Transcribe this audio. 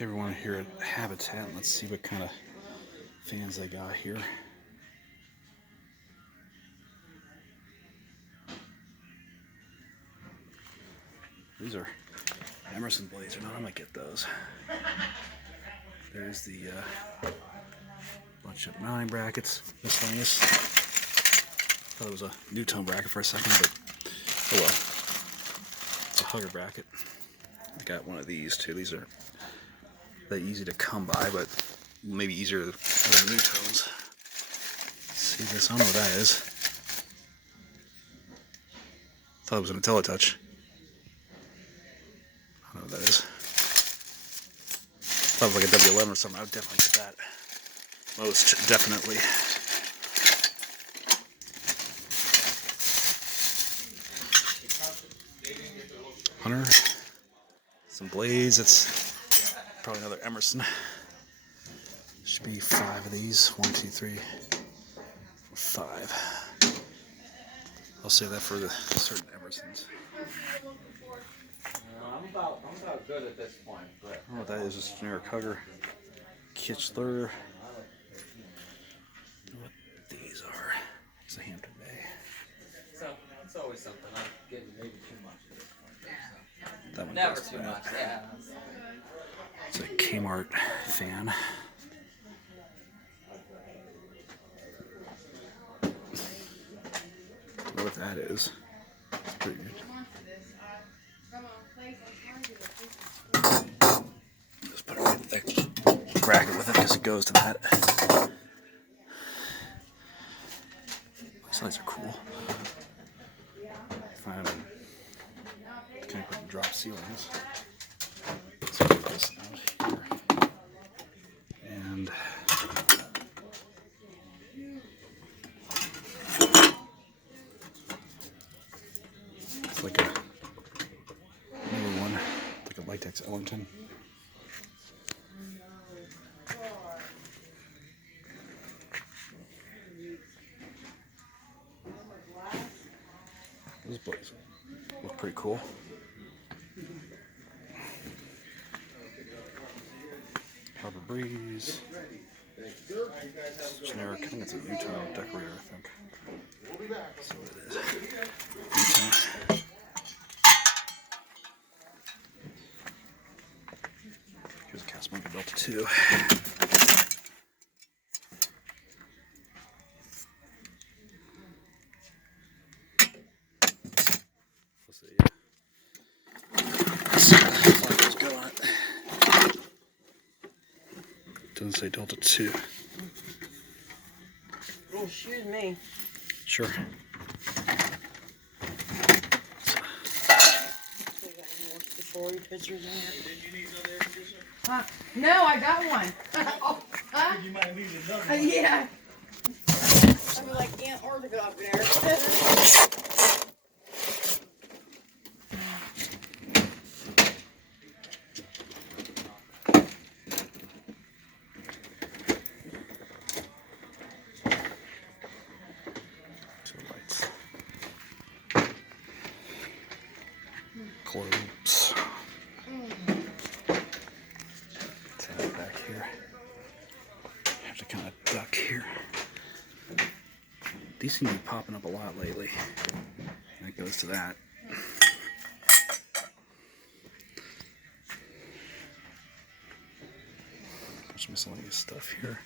Hey everyone, here at Habitat. Let's see what kind of fans they got here. These are Emerson blades or not. I might get those. There's the bunch of mounting brackets, miscellaneous. Thought it was a Newton bracket for a second, but oh well. It's a hugger bracket. I got one of these too. These are that easy to come by, but maybe easier than Newtons. See this? I don't know what that is. Thought it was an IntelliTouch. I don't know what that is. Thought it was like a W11 or something. I would definitely get that. Most definitely. Hunter. Some blades. It's probably another Emerson. Should be 5 of these. 1, 2, 3, 4, 5. I'll save that for the certain Emersons. I'm about good at this point, but I don't know what that is. Just generic hugger. Kitchler. What these are? It's a Hampton Bay. so it's always something. I'm getting maybe too much at this point. So. That one Never goes to too that. much. Yeah. It's a Kmart fan. I don't know what that is. It's pretty good. Just put it right in the bracket with it because it goes to that. These sides are cool. Find them. Kind of put drop ceilings. Let's get this out here. And it's like a newer one, like a Litex Ellington. Those blades look pretty cool. Harbor Breeze. It's generic. I think it's a Newton decorator, I think. So it is. Newton. Here's a Casablanca Delta II. Let's see. Let's see how far those go on it. Doesn't say Delta II. Oh, excuse me. Sure. We got any more story pictures in here? Did you need another air conditioner? No, I got one. Oh, huh? You might need another one. Yeah. I'll be like Antarctica up there. Globes. Take it back here. Have to kind of duck here. These seem to be popping up a lot lately. That goes to that. Bunch of miscellaneous stuff here.